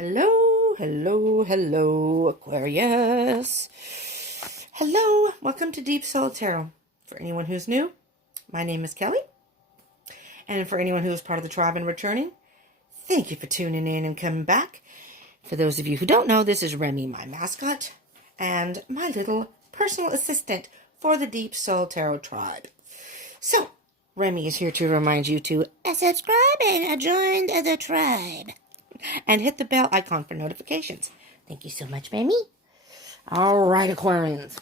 Hello, hello, hello, Aquarius. Hello, welcome to Deep Soul Tarot. For anyone who's new, my name is Kelly. And for anyone who is part of the tribe and returning, thank you for tuning in and coming back. For those of you who don't know, this is Remy, my mascot, and my little personal assistant for the Deep Soul Tarot tribe. So, Remy is here to remind you to subscribe and join the tribe. And hit the bell icon for notifications. Thank you so much, Mamie. All right, Aquarians.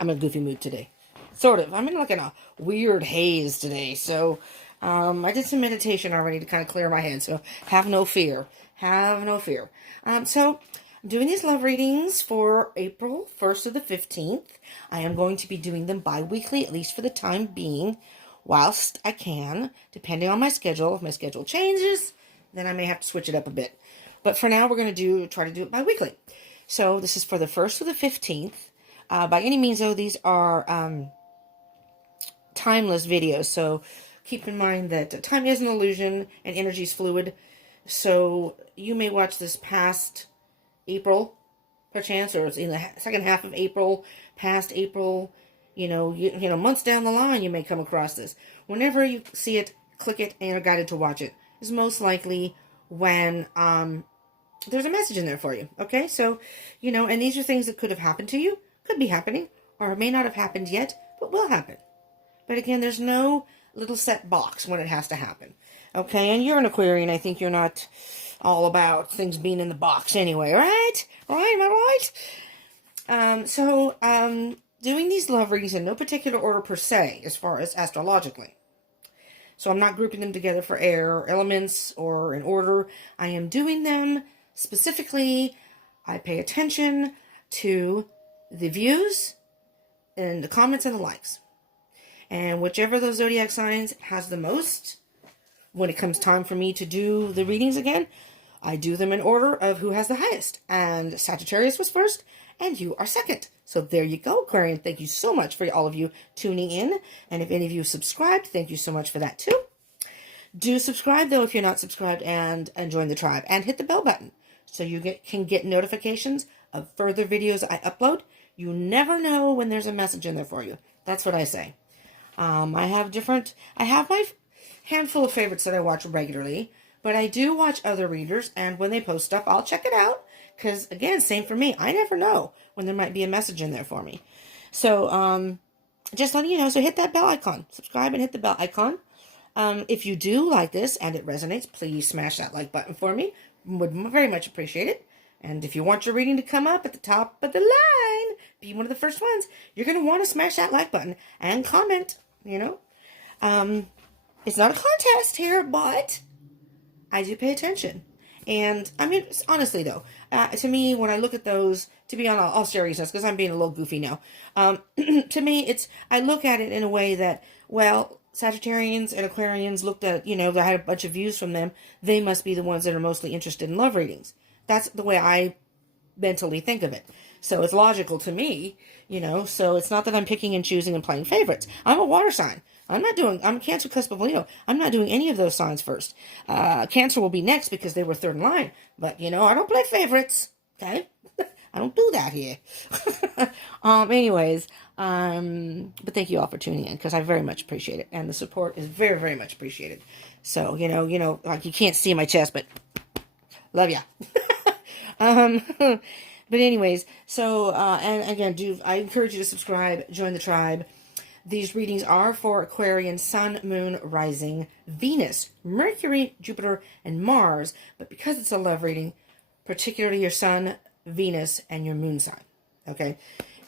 I'm in a goofy mood today. Sort of. I'm in like a weird haze today. So, I did some meditation already to kind of clear my head. So, have no fear. Have no fear. So, I'm doing these love readings for April 1st to the 15th. I am going to be doing them bi-weekly, at least for the time being, whilst I can, depending on my schedule. If my schedule changes, then I may have to switch it up a bit. But for now, we're going to try to do it bi-weekly. So this is for the 1st to the 15th. By any means, though, these are timeless videos. So keep in mind that time is an illusion and energy is fluid. So you may watch this past April, perchance, or it's in the second half of April, past April, you know, months down the line, you may come across this. Whenever you see it, click it, and you're guided to watch it. Is most likely when there's a message in there for you. Okay, so and these are things that could have happened to you, could be happening, or it may not have happened yet, but will happen. But again, there's no little set box when it has to happen. Okay, and you're an Aquarian. I think you're not all about things being in the box anyway, right? Right, am I right? So doing these love readings in no particular order per se, as far as astrologically. So I'm not grouping them together for air or elements or in order. I am doing them specifically. I pay attention to the views and the comments and the likes. And whichever of those zodiac signs has the most, when it comes time for me to do the readings again, I do them in order of who has the highest. And Sagittarius was first, and you are second. So there you go, Aquarian. Thank you so much for all of you tuning in. And if any of you subscribed, thank you so much for that too. Do subscribe, though, if you're not subscribed, and join the tribe. And hit the bell button so you can get notifications of further videos I upload. You never know when there's a message in there for you. That's what I say. I have my handful of favorites that I watch regularly. But I do watch other readers, and when they post stuff, I'll check it out. Because, again, same for me. I never know when there might be a message in there for me. So, just letting you know. So, hit that bell icon. Subscribe and hit the bell icon. If you do like this and it resonates, please smash that like button for me. Would very much appreciate it. And if you want your reading to come up at the top of the line, be one of the first ones, you're going to want to smash that like button and comment, It's not a contest here, but I do pay attention. And, I mean, honestly, though, to me, when I look at those, to be on all seriousness, because I'm being a little goofy now, to me, I look at it in a way that, well, Sagittarians and Aquarians looked at, I had a bunch of views from them. They must be the ones that are mostly interested in love readings. That's the way I mentally think of it. So it's logical to me, so it's not that I'm picking and choosing and playing favorites. I'm a water sign. I'm Cancer cusp of Leo. I'm not doing any of those signs first. Cancer will be next because they were third in line. But, I don't play favorites. Okay? I don't do that here. Anyways, but thank you all for tuning in because I very much appreciate it. And the support is very, very much appreciated. So, like you can't see my chest, but love ya. But anyways, so, and again, I encourage you to subscribe, join the tribe. These readings are for Aquarian, Sun, Moon, Rising, Venus, Mercury, Jupiter, and Mars. But because it's a love reading, particularly your Sun, Venus, and your Moon sign. Okay?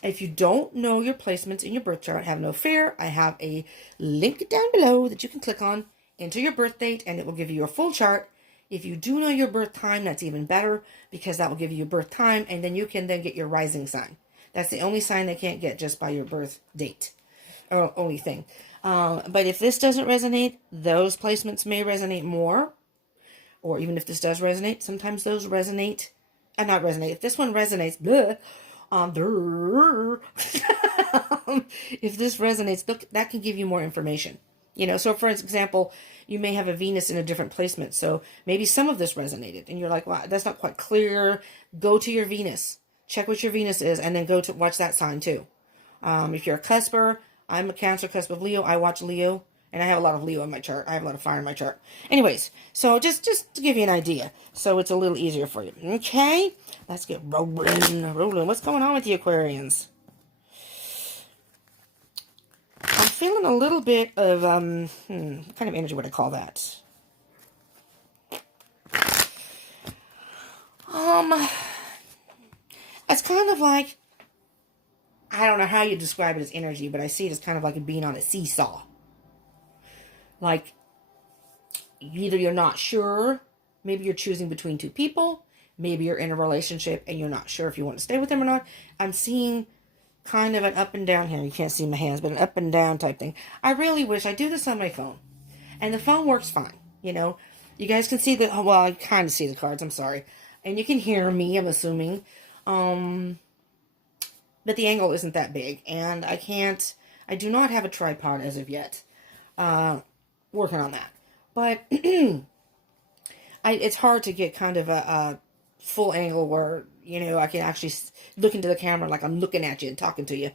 If you don't know your placements in your birth chart, have no fear. I have a link down below that you can click on, enter your birth date, and it will give you your full chart. If you do know your birth time, that's even better because that will give you your birth time, and then you can then get your rising sign. That's the only sign they can't get just by your birth date. Or only thing. But if this doesn't resonate, those placements may resonate more. Or even if this does resonate, sometimes those resonate. Not resonate. If this one resonates, if this resonates, look, that can give you more information. You know, so for example, you may have a Venus in a different placement. So maybe some of this resonated and you're like, wow, that's not quite clear. Go to your Venus, check what your Venus is, and then go to watch that sign too. If you're a cusper, I'm a Cancer cusp of Leo. I watch Leo, and I have a lot of Leo in my chart. I have a lot of fire in my chart. Anyways, so just to give you an idea, so it's a little easier for you. Okay, let's get rolling. What's going on with the Aquarians? I'm feeling a little bit of, what kind of energy would I call that? It's kind of like, I don't know how you describe it as energy, but I see it as kind of like being on a seesaw. Like, either you're not sure, maybe you're choosing between two people, maybe you're in a relationship and you're not sure if you want to stay with them or not. I'm seeing kind of an up and down here. You can't see my hands, but an up and down type thing. I really wish I do this on my phone. And the phone works fine, you know. You guys can see the, well, I kind of see the cards, I'm sorry. And you can hear me, I'm assuming. But the angle isn't that big. And I do not have a tripod as of yet. Working on that. But it's hard to get kind of a full angle where, you know, I can actually look into the camera like I'm looking at you and talking to you.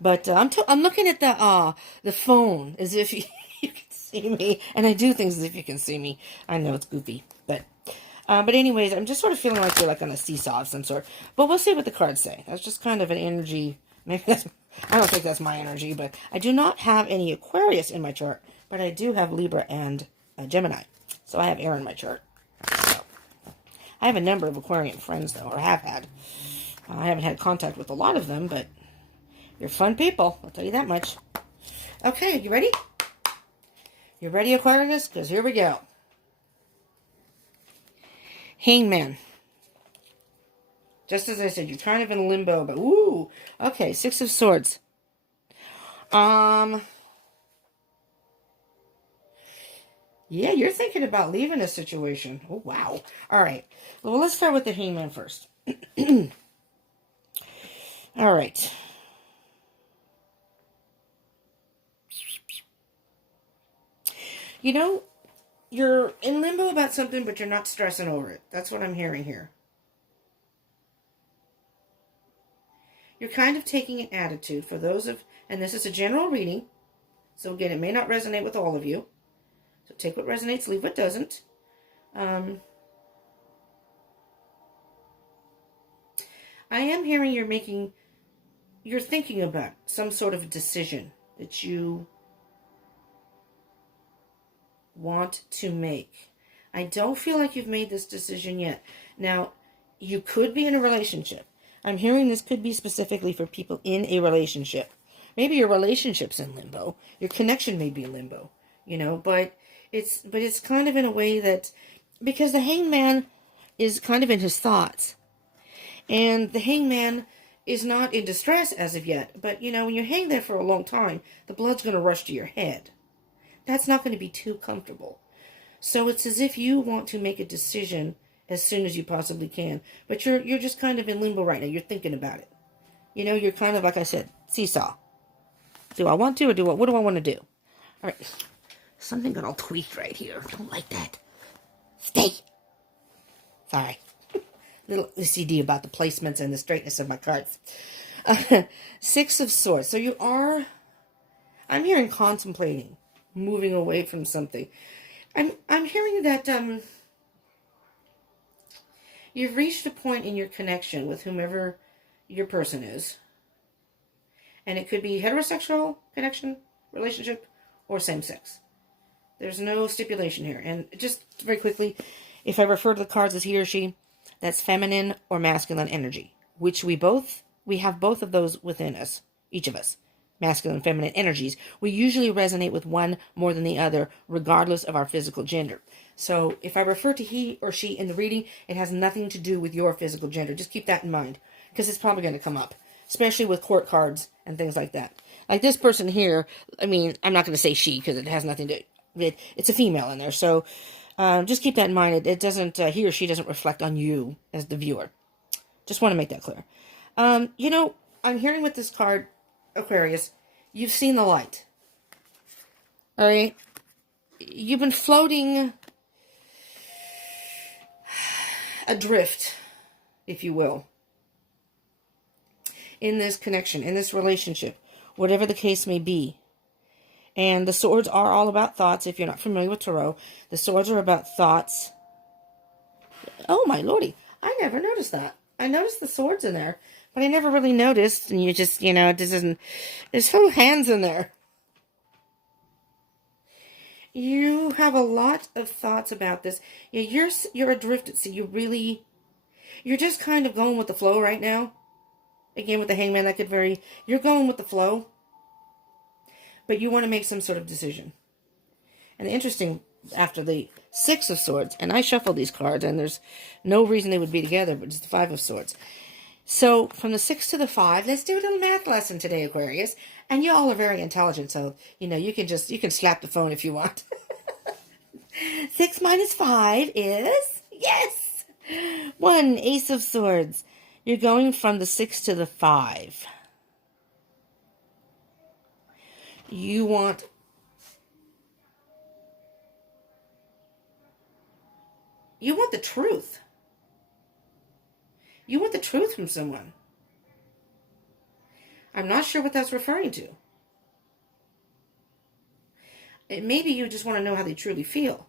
But I'm looking at the phone as if you can see me, and I do things as if you can see me. I know it's goofy, but anyways, I'm just sort of feeling like you're like on a seesaw of some sort. But we'll see what the cards say. That's just kind of an energy. Maybe I don't think that's my energy, but I do not have any Aquarius in my chart, but I do have Libra and Gemini, so I have air in my chart. So I have a number of Aquarian friends, though, or have had. I haven't had contact with a lot of them, but you're fun people. I'll tell you that much. Okay, you ready? You ready, Aquarius? Because here we go. Hangman. Just as I said, you're kind of in limbo, but ooh. Okay, Six of Swords. Yeah, you're thinking about leaving a situation. Oh, wow. All right. Well, let's start with the Hangman first. All right. You know, you're in limbo about something, but you're not stressing over it. That's what I'm hearing here. You're kind of taking an attitude for those of, and this is a general reading, so again, it may not resonate with all of you. So take what resonates, leave what doesn't. I am hearing you're thinking about some sort of decision that you want to make. I don't feel like you've made this decision yet. Now, you could be in a relationship. I'm hearing this could be specifically for people in a relationship. Maybe your relationship's in limbo. Your connection may be in limbo, you know, but it's kind of in a way that, because the Hangman is kind of in his thoughts. And the Hangman is not in distress as of yet. But, you know, when you hang there for a long time, the blood's going to rush to your head. That's not going to be too comfortable. So it's as if you want to make a decision as soon as you possibly can. But you're just kind of in limbo right now. You're thinking about it. You know, you're kind of, like I said, seesaw. Do I want to, or what do I want to do? All right. Something got all tweaked right here. Don't like that. Stay. Sorry. Little OCD about the placements and the straightness of my cards. Six of Swords. So I'm hearing contemplating, moving away from something. I'm hearing that you've reached a point in your connection with whomever your person is. And it could be heterosexual connection, relationship, or same-sex. There's no stipulation here. And just very quickly, if I refer to the cards as he or she, that's feminine or masculine energy, which we have both of those within us, each of us. Masculine and feminine energies. We usually resonate with one more than the other, regardless of our physical gender. So if I refer to he or she in the reading, it has nothing to do with your physical gender. Just keep that in mind, because it's probably going to come up, especially with court cards and things like that. Like this person here, I mean, I'm not going to say she because it has nothing to do. It's a female in there, so just keep that in mind. It doesn't, he or she doesn't reflect on you as the viewer. Just want to make that clear. You know, I'm hearing with this card, Aquarius, you've seen the light. All right? You've been floating adrift, if you will, in this connection, in this relationship, whatever the case may be. And the swords are all about thoughts. If you're not familiar with tarot, the swords are about thoughts. Oh, my lordy. I never noticed that. I noticed the swords in there, but I never really noticed. And you just, this isn't, there's no hands in there. You have a lot of thoughts about this. Yeah, you're adrift at sea. You're just kind of going with the flow right now. Again, with the Hangman, that could vary. You're going with the flow, but you want to make some sort of decision. And interesting, after the Six of Swords, and I shuffled these cards, and there's no reason they would be together, but it's the Five of Swords. So, from the 6 to the 5, let's do a little math lesson today, Aquarius. And you all are very intelligent, so, you can slap the phone if you want. 6 minus 5 is, yes, 1, Ace of Swords. You're going from the 6 to the 5. You want the truth. You want the truth from someone. I'm not sure what that's referring to. Maybe you just want to know how they truly feel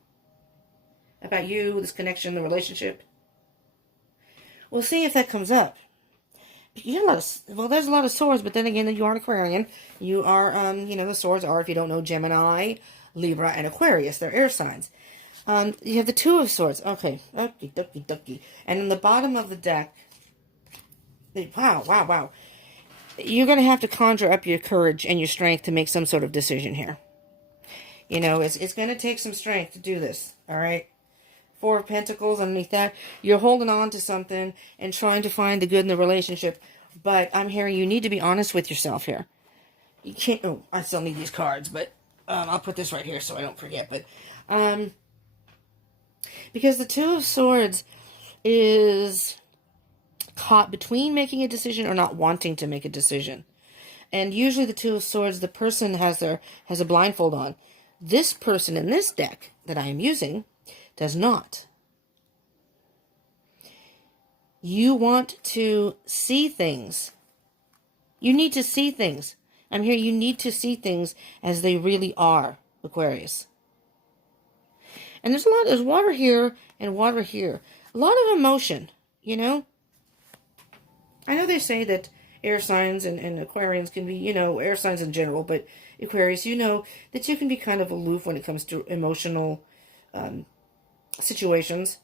about you, this connection, the relationship. We'll see if that comes up. There's a lot of swords, but then again, you are an Aquarian. You are, the swords are, if you don't know, Gemini, Libra, and Aquarius. They're air signs. You have the Two of Swords. Okay. Okie dokie dokie. And in the bottom of the deck, wow. You're going to have to conjure up your courage and your strength to make some sort of decision here. It's going to take some strength to do this. All right. 4 of Pentacles underneath that. You're holding on to something and trying to find the good in the relationship. But I'm hearing you need to be honest with yourself here. You can't... Oh, I still need these cards, but I'll put this right here so I don't forget. But because the Two of Swords is caught between making a decision or not wanting to make a decision. And usually the Two of Swords, the person has a blindfold on. This person in this deck that I am using does not. You want to see things. You need to see things. I'm here. You need to see things as they really are, Aquarius. And there's water here and water here. A lot of emotion, I know they say that air signs and Aquarians can be, air signs in general, but Aquarius, that you can be kind of aloof when it comes to emotional situations.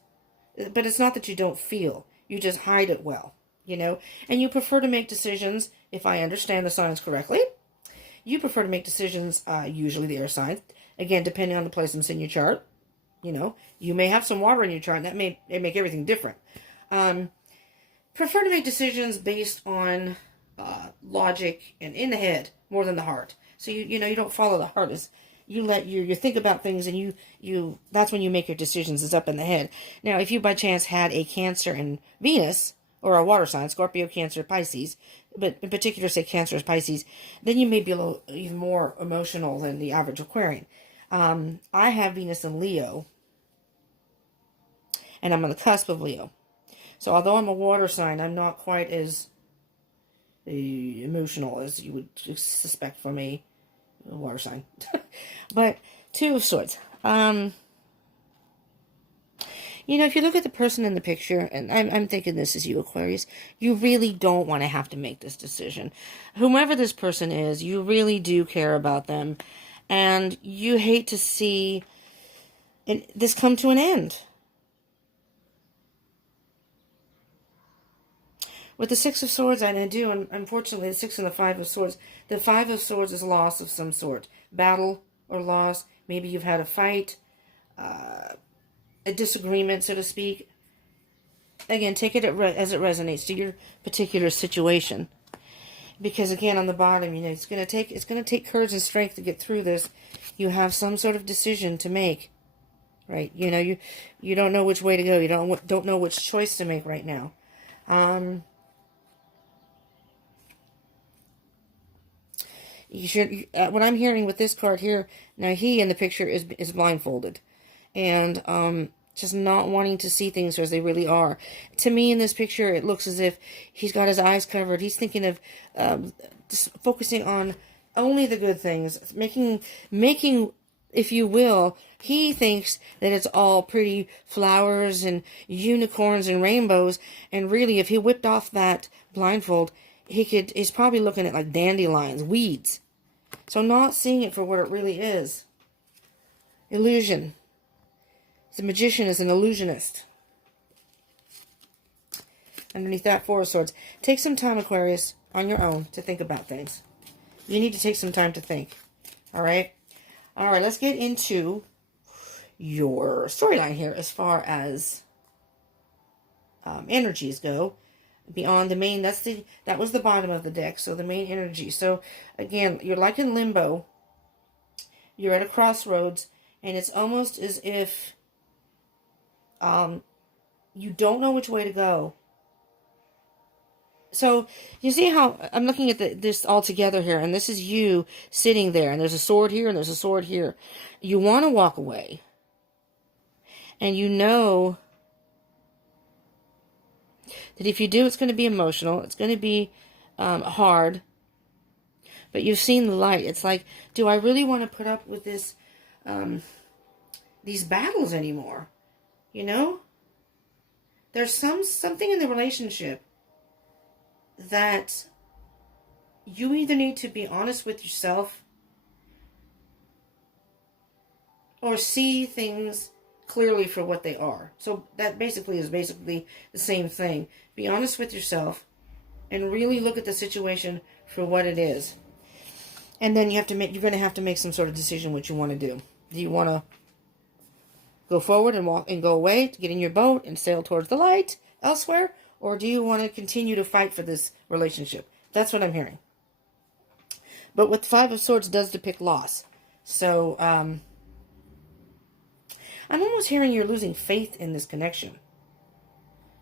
But it's not that you don't feel. You just hide it well, And you prefer to make decisions, if I understand the signs correctly. You prefer to make decisions, usually the air signs. Again, depending on the placements in your chart. You may have some water in your chart, and that may make everything different. Prefer to make decisions based on logic and in the head more than the heart. So you don't follow the heart. You let you think about things, and you that's when you make your decisions. Is up in the head. Now, if you by chance had a Cancer and Venus, or a water sign, Scorpio, Cancer, Pisces, but in particular say Cancer, Pisces, then you may be a little even more emotional than the average Aquarian. I have Venus in Leo, and I'm on the cusp of Leo. So although I'm a water sign, I'm not quite as emotional as you would suspect from a water sign. But Two of Swords. If you look at the person in the picture, and I'm thinking this is you, Aquarius, you really don't want to have to make this decision. Whomever this person is, you really do care about them. And you hate to see this come to an end. With the Six of Swords, I do, and unfortunately, the 6 and the 5 of Swords. The 5 of Swords is loss of some sort. Battle or loss. Maybe you've had a fight, a disagreement, so to speak. Again, take it as it resonates to your particular situation. Because again, on the bottom, it's going to take courage and strength to get through this. You have some sort of decision to make, right? You don't know which way to go. You don't know which choice to make right now. He should. What I'm hearing with this card here now, he in the picture is blindfolded, and just not wanting to see things as they really are. To me, in this picture, it looks as if he's got his eyes covered. He's thinking of just focusing on only the good things, making, if you will, he thinks that it's all pretty flowers and unicorns and rainbows, and really, if he whipped off that blindfold, he's probably looking at like dandelions, weeds. So not seeing it for what it really is. Illusion. The magician is an illusionist. Underneath that, Four of Swords. Take some time, Aquarius, on your own to think about things. You need to take some time to think. All right? All right, let's get into your storyline here as far as energies go. Beyond the main, that was the bottom of the deck, so the main energy. So, again, you're like in limbo. You're at a crossroads, and it's almost as if you don't know which way to go. So, you see how I'm looking at this all together here, and this is you sitting there, and there's a sword here, and there's a sword here. You want to walk away, and you know that if you do, it's going to be emotional, it's going to be hard, but you've seen the light. It's like, do I really want to put up with this, these battles anymore? You know? There's something in the relationship that you either need to be honest with yourself or see things clearly for what they are. So that basically is the same thing. Be honest with yourself and really look at the situation for what it is. And then you're going to have to make some sort of decision what you want to do. Do you want to go forward and walk and go away to get in your boat and sail towards the light elsewhere? Or do you want to continue to fight for this relationship? That's what I'm hearing. But with Five of Swords does depict loss. So, I'm almost hearing you're losing faith in this connection.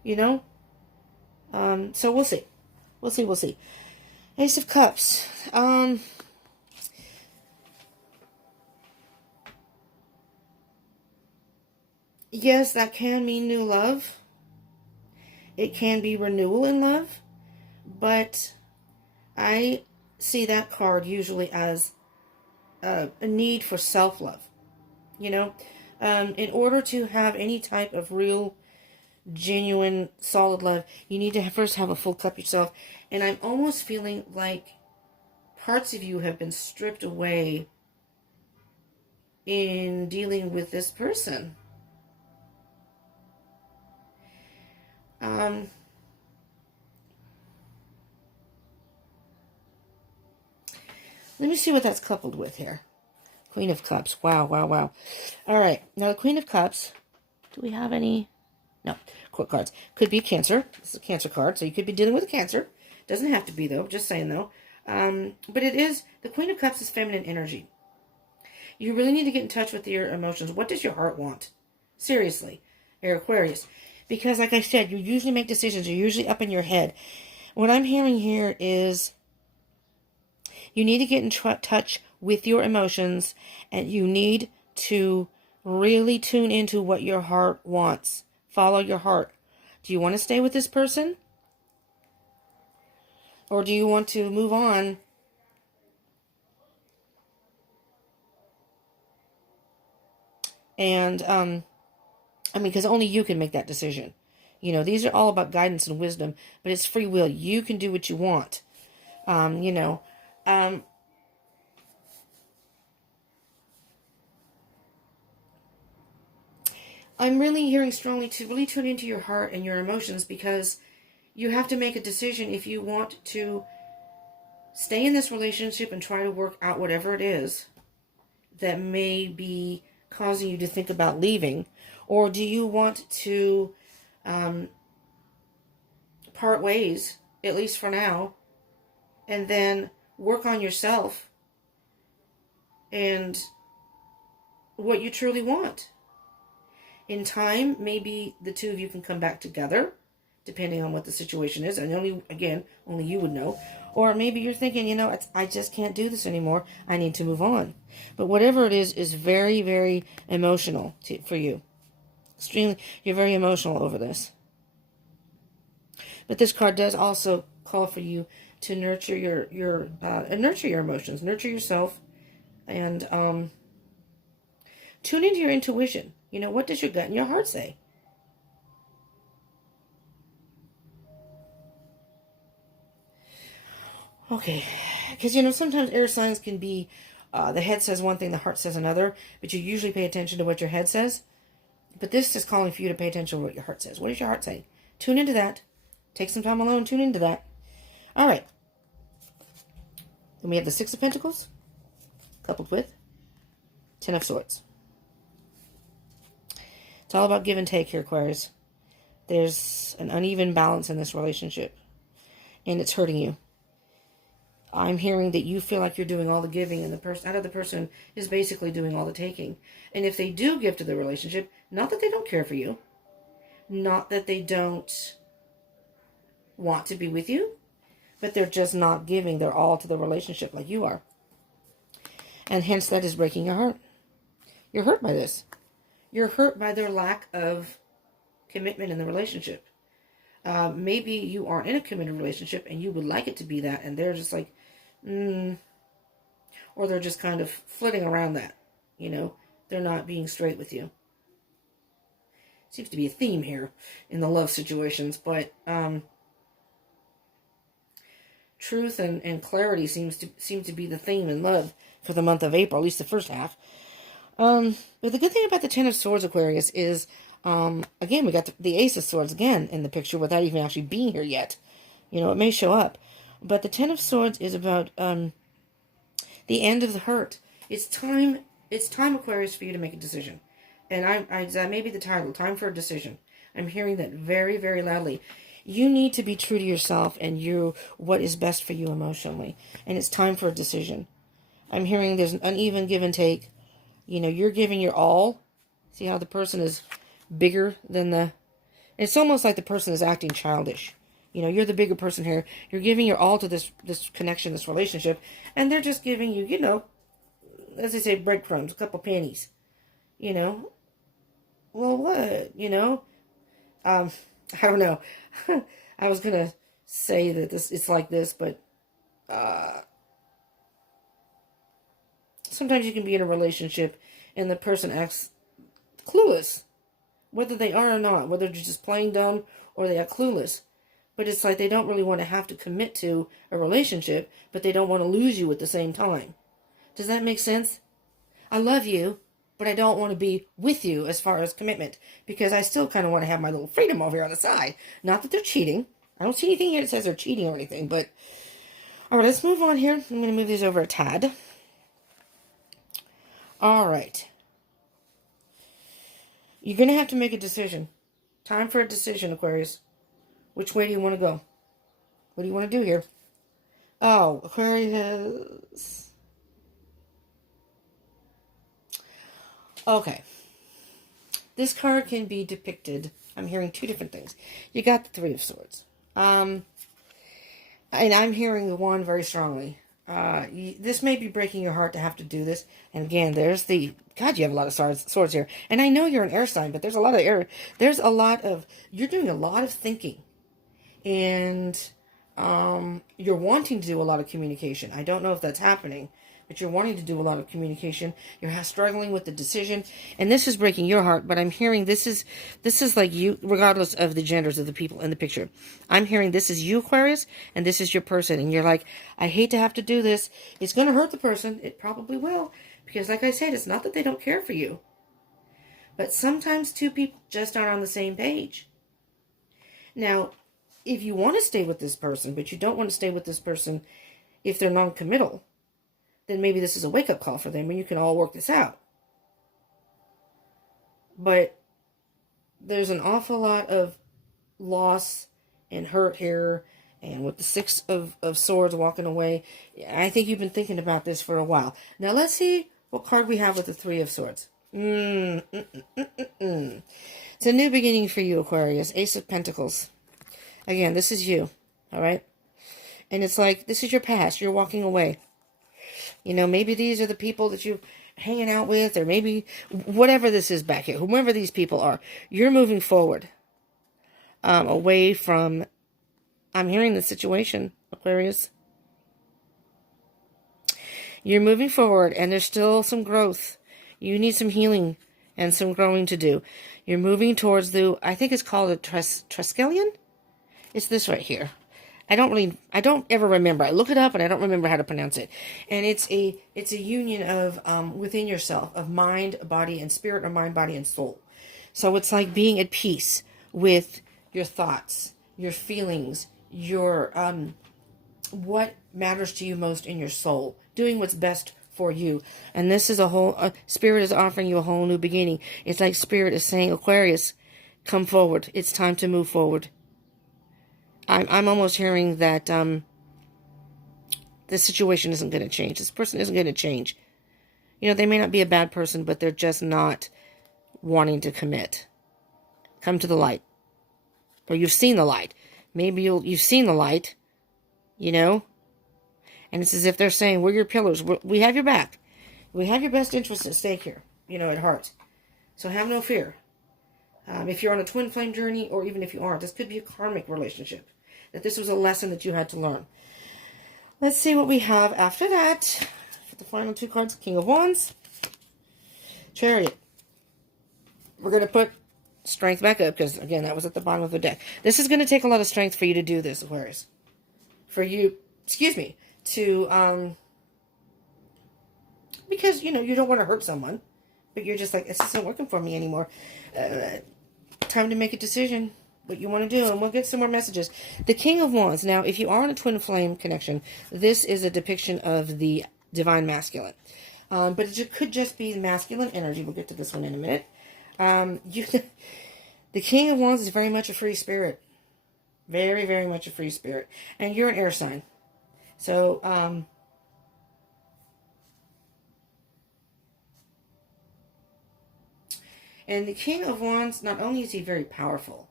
You know? So we'll see. We'll see. Ace of Cups. Yes, that can mean new love. It can be renewal in love. But I see that card usually as a need for self-love. You know? In order to have any type of real, genuine, solid love, you need to first have a full cup yourself. And I'm almost feeling like parts of you have been stripped away in dealing with this person. Let me see what that's coupled with here. Queen of Cups. Wow. All right. Now, the Queen of Cups. Do we have any? No. Court cards. Could be Cancer. This is a Cancer card, so you could be dealing with a Cancer. Doesn't have to be, though. Just saying, though. But it is, the Queen of Cups is feminine energy. You really need to get in touch with your emotions. What does your heart want? Seriously. You're Aquarius. Because, like I said, you usually make decisions. You're usually up in your head. What I'm hearing here is you need to get in touch with your emotions, and you need to really tune into what your heart wants. Follow your heart. Do you want to stay with this person? Or do you want to move on? And, because only you can make that decision. You know, these are all about guidance and wisdom, but it's free will. You can do what you want. I'm really hearing strongly to really tune into your heart and your emotions, because you have to make a decision if you want to stay in this relationship and try to work out whatever it is that may be causing you to think about leaving, or do you want to part ways, at least for now, and then work on yourself and what you truly want. In time, maybe the two of you can come back together, depending on what the situation is. And only you would know. Or maybe you're thinking, you know, I just can't do this anymore. I need to move on. But whatever it is very, very emotional for you. Extremely, you're very emotional over this. But this card does also call for you to nurture your emotions, nurture yourself, and tune into your intuition. You know, what does your gut and your heart say? Okay, because, you know, sometimes air signs can be, the head says one thing, the heart says another, but you usually pay attention to what your head says. But this is calling for you to pay attention to what your heart says. What is your heart saying? Tune into that. Take some time alone, tune into that. All right. Then we have the Six of Pentacles, coupled with Ten of Swords. It's all about give and take here, Aquarius. There's an uneven balance in this relationship, and it's hurting you. I'm hearing that you feel like you're doing all the giving, and the other person is basically doing all the taking. And if they do give to the relationship, not that they don't care for you, not that they don't want to be with you, but they're just not giving their all to the relationship like you are. And hence that is breaking your heart. You're hurt by this. You're hurt by their lack of commitment in the relationship. Maybe you aren't in a committed relationship and you would like it to be that, and they're just like, or they're just kind of flitting around that, you know, they're not being straight with you. Seems to be a theme here in the love situations, but truth and clarity seem to be the theme in love for the month of April, at least the first half. But the good thing about the Ten of Swords, Aquarius, is again, we got the Ace of Swords again in the picture without even actually being here yet. You know, it may show up. But the Ten of Swords is about the end of the hurt. It's time, Aquarius, for you to make a decision. And that may be the title, Time for a Decision. I'm hearing that very, very loudly. You need to be true to yourself and what is best for you emotionally. And it's time for a decision. I'm hearing there's an uneven give and take. You know, you're giving your all. See how the person is bigger than it's almost like the person is acting childish. You know, you're the bigger person here. You're giving your all to this connection, this relationship, and they're just giving you, you know, as they say, breadcrumbs, a couple pennies. You know, well, what? You know, I don't know. I was gonna say that it's like this, but sometimes you can be in a relationship and the person acts clueless, whether they are or not, whether they're just plain dumb or they are clueless. But it's like they don't really want to have to commit to a relationship, but they don't want to lose you at the same time. Does that make sense? I love you, but I don't want to be with you as far as commitment, because I still kind of want to have my little freedom over here on the side. Not that they're cheating. I don't see anything here that says they're cheating or anything, but... All right, let's move on here. I'm going to move these over a tad. All right. You're going to have to make a decision. Time for a decision, Aquarius. Which way do you want to go? What do you want to do here? Oh, Aquarius. Okay. This card can be depicted. I'm hearing two different things. You got the Three of Swords. And I'm hearing the one very strongly. This may be breaking your heart to have to do this. And again, there's God, you have a lot of swords here. And I know you're an air sign, but there's a lot of air. You're doing a lot of thinking. And you're wanting to do a lot of communication. I don't know if that's happening, but you're wanting to do a lot of communication. You're struggling with the decision, and this is breaking your heart. But I'm hearing this is like you, regardless of the genders of the people in the picture. I'm hearing this is you, Aquarius, and this is your person, and you're like, I hate to have to do this. It's going to hurt the person. It probably will, because like I said, it's not that they don't care for you, but sometimes two people just aren't on the same page. Now, if you want to stay with this person, but you don't want to stay with this person if they're non-committal, then maybe this is a wake-up call for them and you can all work this out. But there's an awful lot of loss and hurt here, and with the Six of Swords walking away, I think you've been thinking about this for a while. Now let's see what card we have with the Three of Swords. It's a new beginning for you, Aquarius. Ace of Pentacles. Again, this is you, all right? And it's like, this is your past. You're walking away. You know, maybe these are the people that you're hanging out with, or maybe whatever this is back here, whomever these people are. You're moving forward, away from, I'm hearing the situation, Aquarius. You're moving forward, and there's still some growth. You need some healing and some growing to do. You're moving towards the, I think it's called a Triskelion? It's this right here. I don't ever remember. I look it up and I don't remember how to pronounce it. And it's a union of, within yourself, of mind, body, and spirit, or mind, body, and soul. So it's like being at peace with your thoughts, your feelings, your, what matters to you most in your soul, doing what's best for you. And this is a whole, Spirit is offering you a whole new beginning. It's like Spirit is saying, Aquarius, come forward. It's time to move forward. I'm almost hearing that this situation isn't going to change. This person isn't going to change. You know, they may not be a bad person, but they're just not wanting to commit. Come to the light. Or you've seen the light. Maybe you've seen the light, you know. And it's as if they're saying, we're your pillars. We have your back. We have your best interests at stake here, you know, at heart. So have no fear. If you're on a twin flame journey, or even if you aren't, this could be a karmic relationship. That this was a lesson that you had to learn. Let's see what we have after that. For the final two cards, King of Wands, Chariot. We're going to put Strength back up, because, again, that was at the bottom of the deck. This is going to take a lot of strength for you to do this, Aquarius. For you, to, because, you know, you don't want to hurt someone. But you're just like, this isn't working for me anymore. Time to make a decision. What you want to do, and we'll get some more messages. The King of Wands. Now, if you are in a twin flame connection, this is a depiction of the divine masculine. But it could just be masculine energy. We'll get to this one in a minute. The King of Wands is very much a free spirit. Very, very much a free spirit. And you're an air sign. So, and the King of Wands, not only is he very powerful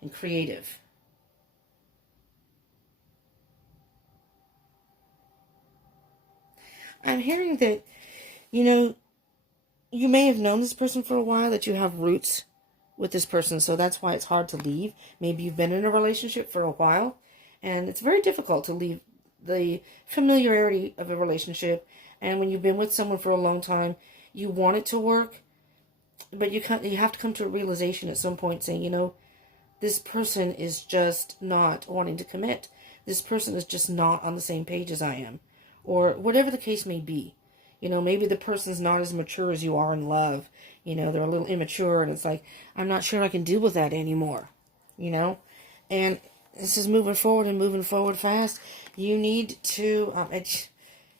and creative, I'm hearing that, you know, you may have known this person for a while, that you have roots with this person, so that's why it's hard to leave. Maybe you've been in a relationship for a while, and it's very difficult to leave the familiarity of a relationship. And when you've been with someone for a long time, you want it to work, but you have to come to a realization at some point saying, you know, this person is just not wanting to commit. This person is just not on the same page as I am. Or whatever the case may be. You know, maybe the person's not as mature as you are in love. You know, they're a little immature, and it's like, I'm not sure I can deal with that anymore. You know? And this is moving forward and moving forward fast. You need to,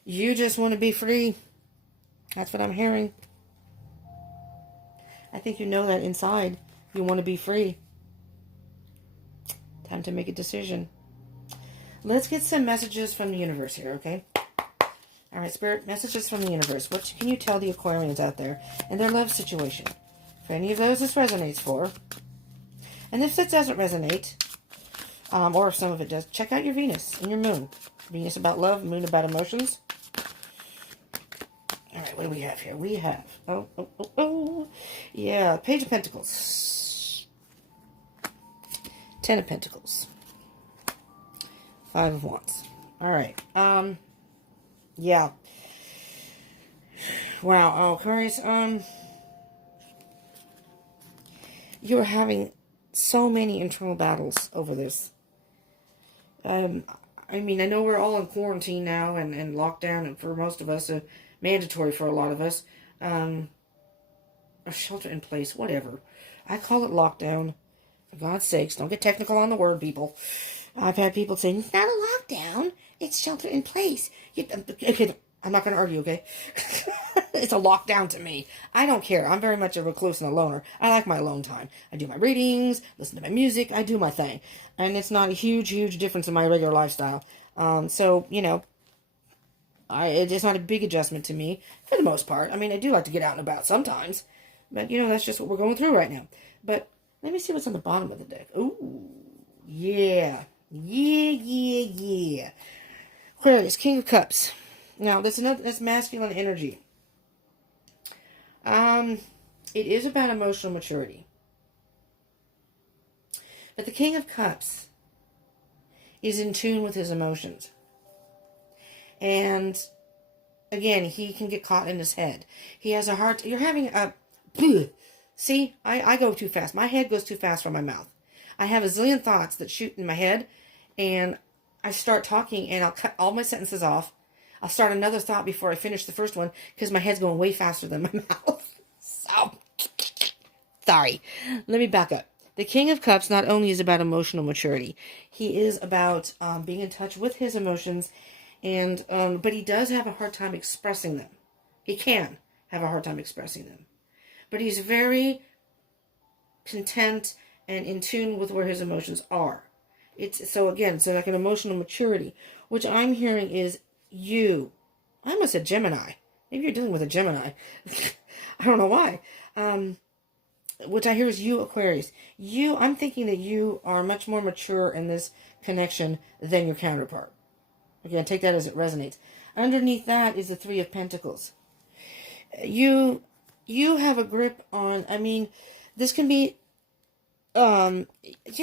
you just want to be free. That's what I'm hearing. I think you know that inside. You want to be free. Time to make a decision. Let's get some messages from the universe here, okay? All right, Spirit, messages from the universe. What can you tell the Aquarians out there in their love situation? For any of those this resonates for. And if it doesn't resonate, or if some of it does, check out your Venus and your Moon. Venus about love, Moon about emotions. All right, what do we have here? We have, yeah, Page of Pentacles. 10 of Pentacles. 5 of Wands. All right. Yeah. Wow. Aquarius, you're having so many internal battles over this. I mean, I know we're all in quarantine now and lockdown, and for most of us, mandatory for a lot of us. Or shelter in place, whatever. I call it lockdown. For God's sakes, don't get technical on the word, people. I've had people saying, it's not a lockdown, it's shelter in place. Okay, I'm not going to argue, okay? It's a lockdown to me. I don't care. I'm very much a recluse and a loner. I like my alone time. I do my readings, listen to my music, I do my thing. And it's not a huge, huge difference in my regular lifestyle. So, you know, it's not a big adjustment to me, for the most part. I mean, I do like to get out and about sometimes. But, you know, that's just what we're going through right now. But let me see what's on the bottom of the deck. Ooh, Yeah. Yeah. Aquarius, King of Cups. Now, that's masculine energy. It is about emotional maturity. But the King of Cups is in tune with his emotions. And again, he can get caught in his head. He has a hard... You're having a... See, I go too fast. My head goes too fast for my mouth. I have a zillion thoughts that shoot in my head, and I start talking, and I'll cut all my sentences off. I'll start another thought before I finish the first one, because my head's going way faster than my mouth. So, sorry. Let me back up. The King of Cups not only is about emotional maturity, he is about being in touch with his emotions, and but he does have a hard time expressing them. He can have a hard time expressing them. But he's very content and in tune with where his emotions are. So like an emotional maturity, which I'm hearing is you. I almost said Gemini. Maybe you're dealing with a Gemini. I don't know why. Which I hear is you, Aquarius. I'm thinking that you are much more mature in this connection than your counterpart. Again, take that as it resonates. Underneath that is the Three of Pentacles. You have a grip on, this can be, you know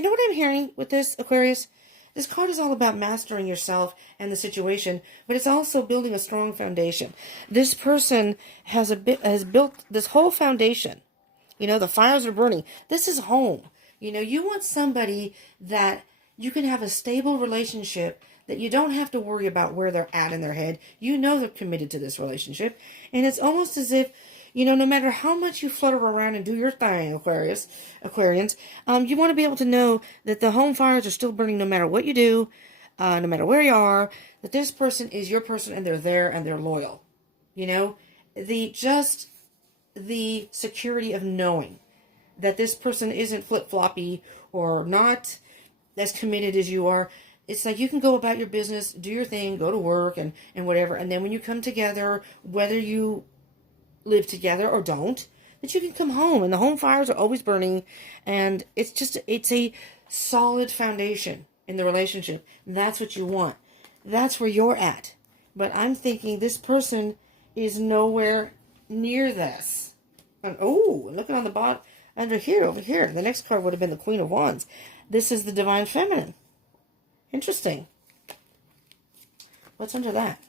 what I'm hearing with this, Aquarius? This card is all about mastering yourself and the situation, but it's also building a strong foundation. This person has built this whole foundation. The fires are burning. This is home. You want somebody that you can have a stable relationship, that you don't have to worry about where they're at in their head. They're committed to this relationship. And it's almost as if, no matter how much you flutter around and do your thing, Aquarians, you want to be able to know that the home fires are still burning no matter what you do, no matter where you are, that this person is your person and they're there and they're loyal. The security of knowing that this person isn't flip-floppy or not as committed as you are. It's like you can go about your business, do your thing, go to work and whatever. And then when you come together, whether you live together or don't, that you can come home and the home fires are always burning. And it's a solid foundation in the relationship. And that's what you want. That's where you're at. But I'm thinking this person is nowhere near this. And looking on the bottom, over here, the next card would have been the Queen of Wands. This is the Divine Feminine. Interesting. What's under that?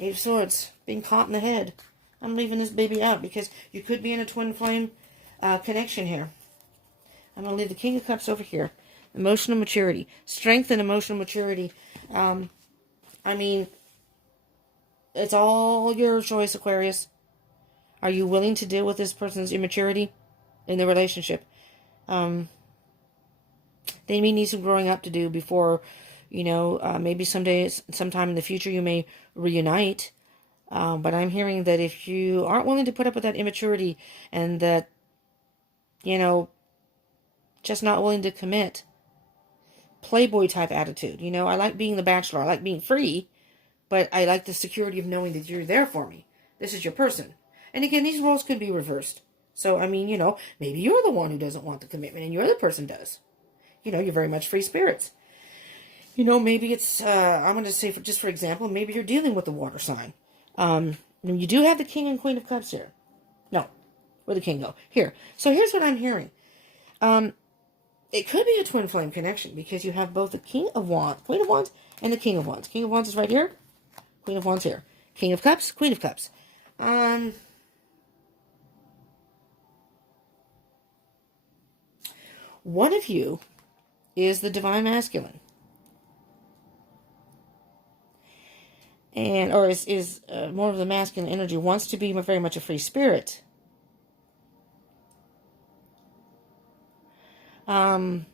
Eight of Swords, being caught in the head. I'm leaving this baby out because you could be in a twin flame connection here. I'm going to leave the King of Cups over here. Emotional maturity. Strength and emotional maturity. It's all your choice, Aquarius. Are you willing to deal with this person's immaturity in the relationship? They may need some growing up to do before, maybe sometime in the future you may reunite. But I'm hearing that if you aren't willing to put up with that immaturity and that, just not willing to commit, playboy type attitude. I like being the bachelor. I like being free, but I like the security of knowing that you're there for me. This is your person. And again, these roles could be reversed. So, maybe you're the one who doesn't want the commitment and your other person does. You're very much free spirits. Maybe it's, I'm going to say, for example, maybe you're dealing with the water sign. You do have the King and Queen of Cups here. No, where'd the King go? Here. So here's what I'm hearing. It could be a twin flame connection because you have both the Queen of Wands, and the King of Wands. King of Wands is right here. Queen of Wands here. King of Cups, Queen of Cups. One of you is the Divine Masculine. Or is more of the masculine energy, wants to be very much a free spirit. One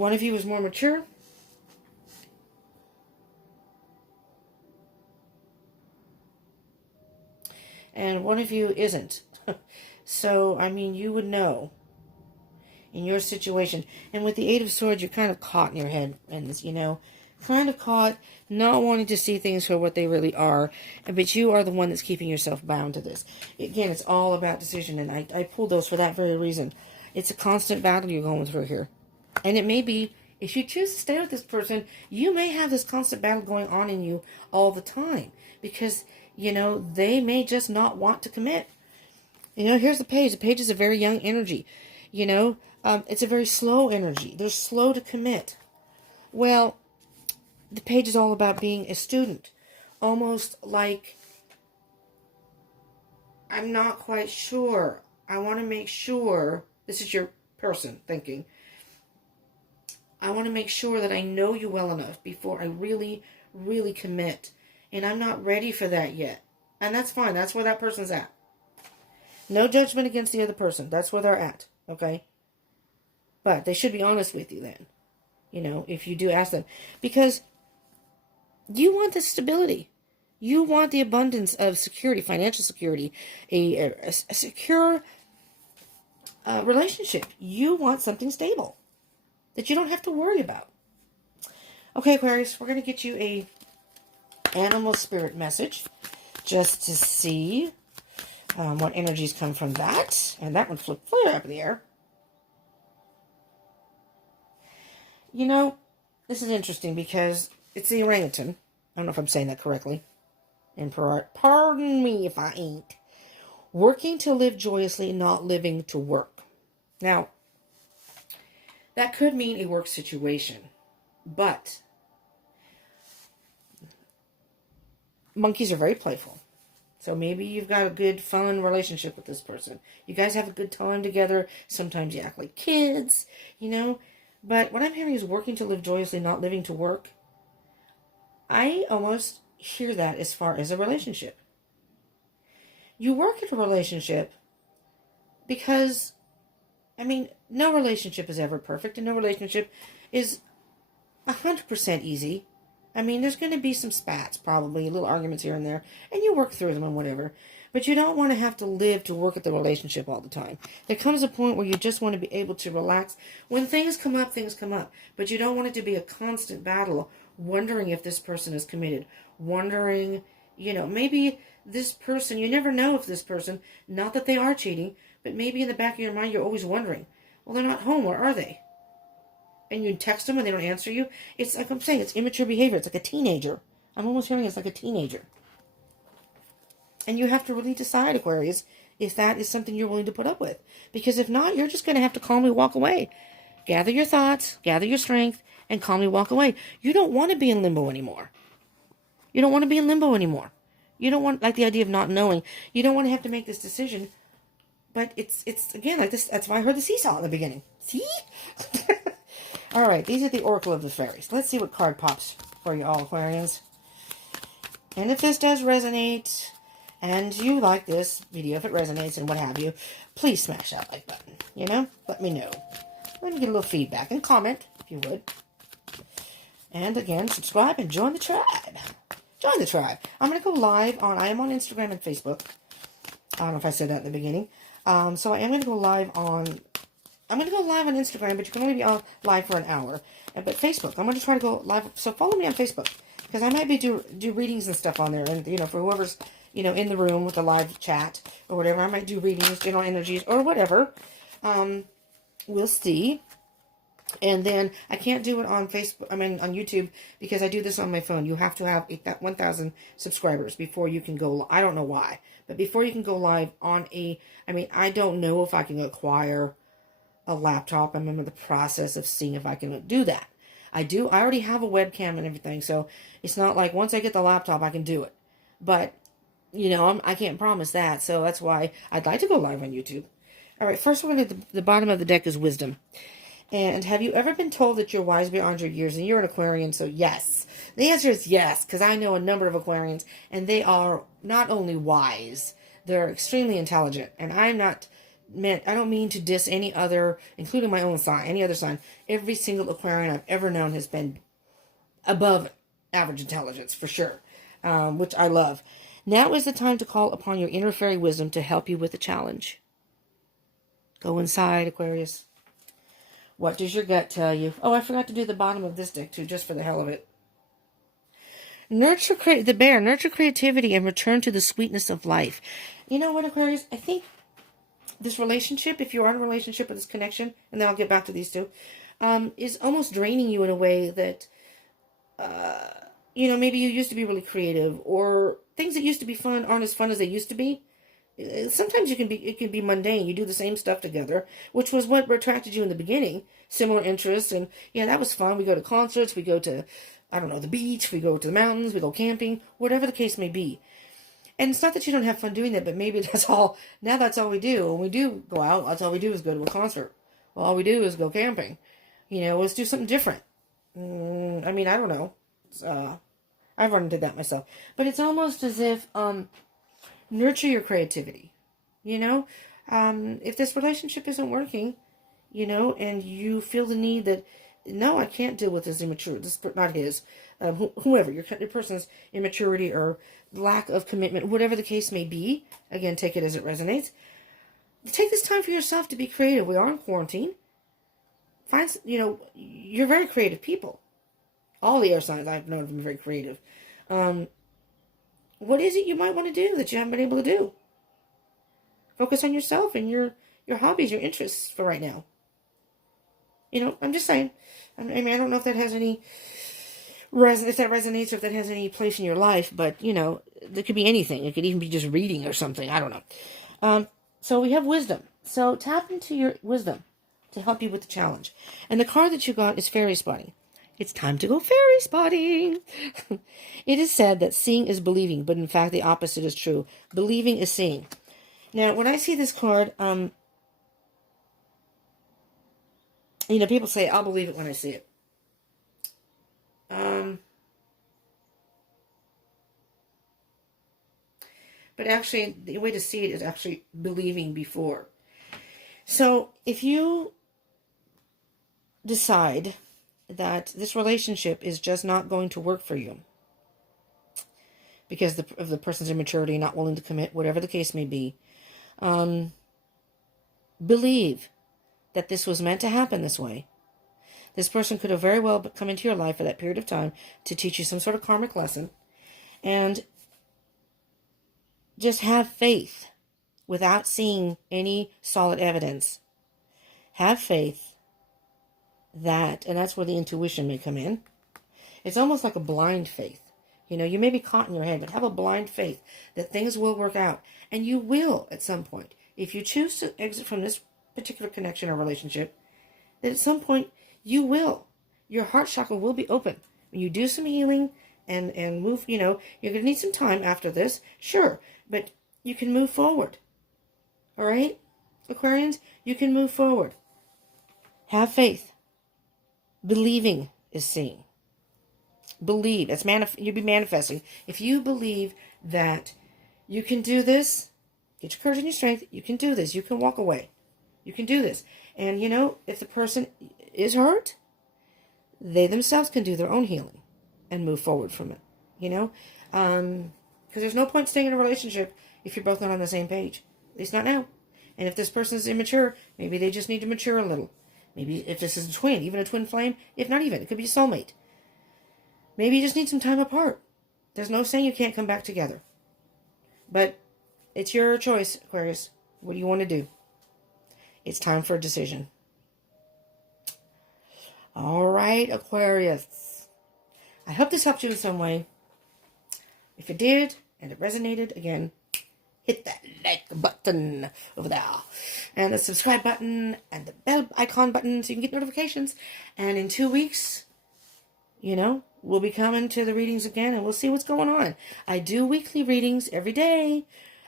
of you is more mature. And one of you isn't. So, you would know in your situation. And with the Eight of Swords, you're kind of caught in your head. And, kind of caught not wanting to see things for what they really are, but you are the one that's keeping yourself bound to this. Again, it's all about decision, and I pulled those for that very reason. It's a constant battle you're going through here. And it may be, if you choose to stay with this person, you may have this constant battle going on in you all the time. Because, they may just not want to commit. Here's the page. The page is a very young energy. It's a very slow energy. They're slow to commit. Well, the page is all about being a student. Almost like, I'm not quite sure. I want to make sure, this is your person thinking, I want to make sure that I know you well enough before I really, really commit. And I'm not ready for that yet. And that's fine. That's where that person's at. No judgment against the other person. That's where they're at. Okay? But they should be honest with you then. If you do ask them. Because you want the stability. You want the abundance of security, financial security, a secure relationship. You want something stable that you don't have to worry about. Okay, Aquarius, we're going to get you a animal spirit message just to see what energies come from that. And that one flipped clear up in the air. This is interesting because it's the orangutan. I don't know if I'm saying that correctly. And pardon me if I ain't. Working to live joyously, not living to work. Now, that could mean a work situation. But monkeys are very playful. So maybe you've got a good, fun relationship with this person. You guys have a good time together. Sometimes you act like kids, But what I'm hearing is working to live joyously, not living to work. I almost hear that as far as a relationship. You work at a relationship because, no relationship is ever perfect, and no relationship is 100% easy. There's going to be some spats, probably, little arguments here and there, and you work through them and whatever. But you don't want to have to live to work at the relationship all the time. There comes a point where you just want to be able to relax. When things come up, things come up. But you don't want it to be a constant battle, wondering if this person is committed. Wondering, maybe this person, you never know if this person, not that they are cheating, but maybe in the back of your mind you're always wondering, well, they're not home, where are they? And you text them and they don't answer you. It's like I'm saying, it's immature behavior. It's like a teenager. I'm almost hearing it's like a teenager. And you have to really decide, Aquarius, if that is something you're willing to put up with. Because if not, you're just going to have to calmly walk away. Gather your thoughts, gather your strength, and calmly walk away. You don't want to be in limbo anymore. You don't want to be in limbo anymore. You don't want, like, the idea of not knowing. You don't want to have to make this decision. But it's again, like this. That's why I heard the seesaw in the beginning. See? All right, these are the Oracle of the Fairies. Let's see what card pops for you all, Aquarians. And if this does resonate, and you like this video, if it resonates and what have you, please smash that like button, Let me know. Let me get a little feedback and comment, if you would. And again, subscribe and join the tribe. Join the tribe. I'm going to go live I am on Instagram and Facebook. I don't know if I said that in the beginning. So I am going to go live on Instagram, but you can only be on live for an hour. But Facebook, I'm going to try to go live. So follow me on Facebook, because I might be do readings and stuff on there. And, for whoever's, in the room with the live chat or whatever, I might do readings, general energies, or whatever. We'll see. And then I can't do it on Facebook, on YouTube, because I do this on my phone. You have to have 1,000 subscribers before you can go, I don't know why, but before you can go live on I don't know if I can acquire a laptop. I'm in the process of seeing if I can do that. I already have a webcam and everything, so it's not like once I get the laptop, I can do it. But, I can't promise that, so that's why I'd like to go live on YouTube. All right, first one at the bottom of the deck is Wisdom. And have you ever been told that you're wise beyond your years? And you're an Aquarian, so yes. The answer is yes, because I know a number of Aquarians, and they are not only wise, they're extremely intelligent. And I don't mean to diss any other, including my own sign, any other sign. Every single Aquarian I've ever known has been above average intelligence, for sure, which I love. Now is the time to call upon your inner fairy wisdom to help you with the challenge. Go inside, Aquarius. What does your gut tell you? Oh, I forgot to do the bottom of this deck, too, just for the hell of it. The bear, nurture creativity and return to the sweetness of life. You know what, Aquarius? I think this relationship, if you are in a relationship with this connection, and then I'll get back to these two, is almost draining you in a way that, maybe you used to be really creative, or things that used to be fun aren't as fun as they used to be. Sometimes it can be mundane. You do the same stuff together, which was what attracted you in the beginning. Similar interests, and yeah, that was fun. We go to concerts, we go to, I don't know, the beach, we go to the mountains, we go camping, whatever the case may be. And it's not that you don't have fun doing that, but maybe that's all we do. When we do go out, that's all we do is go to a concert. Well, all we do is go camping. Let's do something different. I don't know. I've run into that myself. But it's almost as if, nurture your creativity. If this relationship isn't working, and you feel the need that, no, I can't deal with this immaturity, not his, whoever, your person's immaturity or lack of commitment, whatever the case may be, again, take it as it resonates. Take this time for yourself to be creative. We are in quarantine. You're very creative people. All the air signs I've known have been very creative. What is it you might want to do that you haven't been able to do? Focus on yourself and your hobbies, your interests for right now. I'm just saying. I don't know if that has any if that resonates or if that has any place in your life, but there could be anything. It could even be just reading or something. I don't know. So we have wisdom. So tap into your wisdom to help you with the challenge. And the card that you got is fairy spotting. It's time to go fairy spotting. It is said that seeing is believing, but in fact the opposite is true. Believing is seeing. Now, when I see this card, people say, I'll believe it when I see it. But actually, the way to see it is actually believing before. So, if you decide that this relationship is just not going to work for you because of the person's immaturity, not willing to commit, whatever the case may be, believe that this was meant to happen this way. This person could have very well come into your life for that period of time to teach you some sort of karmic lesson, and just have faith without seeing any solid evidence. Have faith that, and that's where the intuition may come in. It's almost like a blind faith. You may be caught in your head, but have a blind faith that things will work out. And you will at some point. If you choose to exit from this particular connection or relationship, that at some point you will. Your heart chakra will be open. When you do some healing and move, you're going to need some time after this, sure, but you can move forward. All right, Aquarians, you can move forward. Have faith. Believing is seeing. Believe. You'll be manifesting. If you believe that you can do this, get your courage and your strength, you can do this. You can walk away. You can do this. And, if the person is hurt, they themselves can do their own healing and move forward from it. Because there's no point staying in a relationship if you're both not on the same page. At least not now. And if this person is immature, maybe they just need to mature a little. Maybe if this is a twin, even a twin flame, if not even, it could be a soulmate. Maybe you just need some time apart. There's no saying you can't come back together. But it's your choice, Aquarius. What do you want to do? It's time for a decision. All right, Aquarius. I hope this helped you in some way. If it did, and it resonated, again, hit that like button over there. And the subscribe button, and the bell icon button so you can get notifications. And in 2 weeks, we'll be coming to the readings again, and we'll see what's going on. I do weekly readings every day.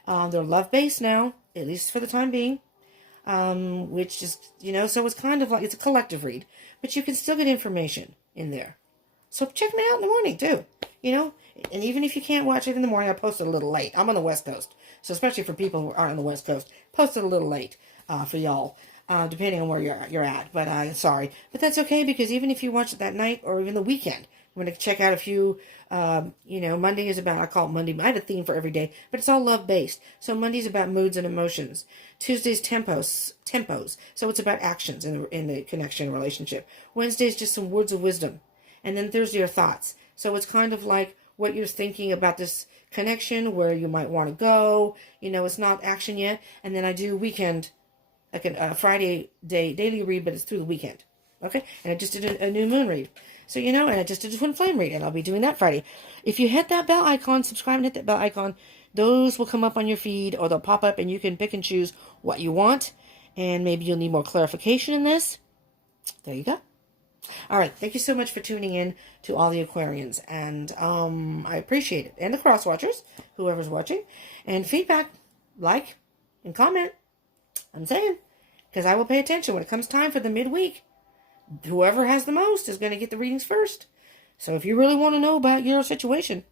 They're love-based now, at least for the time being. Which is, so it's kind of like, it's a collective read. But you can still get information in there. So check me out in the morning, too. And even if you can't watch it in the morning, I post it a little late. I'm on the West Coast. So especially for people who aren't on the West Coast, post it a little late for y'all. Depending on where you're at. But sorry. But that's okay, because even if you watch it that night or even the weekend, I'm going to check out a few, Monday is about, I call it Monday. I have a theme for every day, but it's all love-based. So Monday's about moods and emotions. Tuesday's tempos. So it's about actions in the connection relationship. Wednesday's just some words of wisdom. And then Thursday are thoughts. So it's kind of like what you're thinking about this connection, where you might want to go. You know, it's not action yet. And then I do weekend, like a Friday daily read, but it's through the weekend. Okay? And I just did a new moon read. So, you know, and I just did a twin flame read, and I'll be doing that Friday. If you hit that bell icon, subscribe and hit that bell icon, those will come up on your feed, or they'll pop up, and you can pick and choose what you want. And maybe you'll need more clarification in this. There you go. All right. Thank you so much for tuning in to all the Aquarians. And I appreciate it. And the cross watchers, whoever's watching. And feedback, like, and comment. I'm saying. Because I will pay attention when it comes time for the midweek. Whoever has the most is going to get the readings first. So if you really want to know about your situation,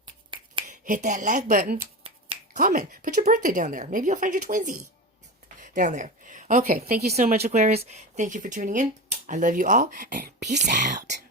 hit that like button. Comment. Put your birthday down there. Maybe you'll find your twinsy down there. Okay. Thank you so much, Aquarius. Thank you for tuning in. I love you all. And peace out.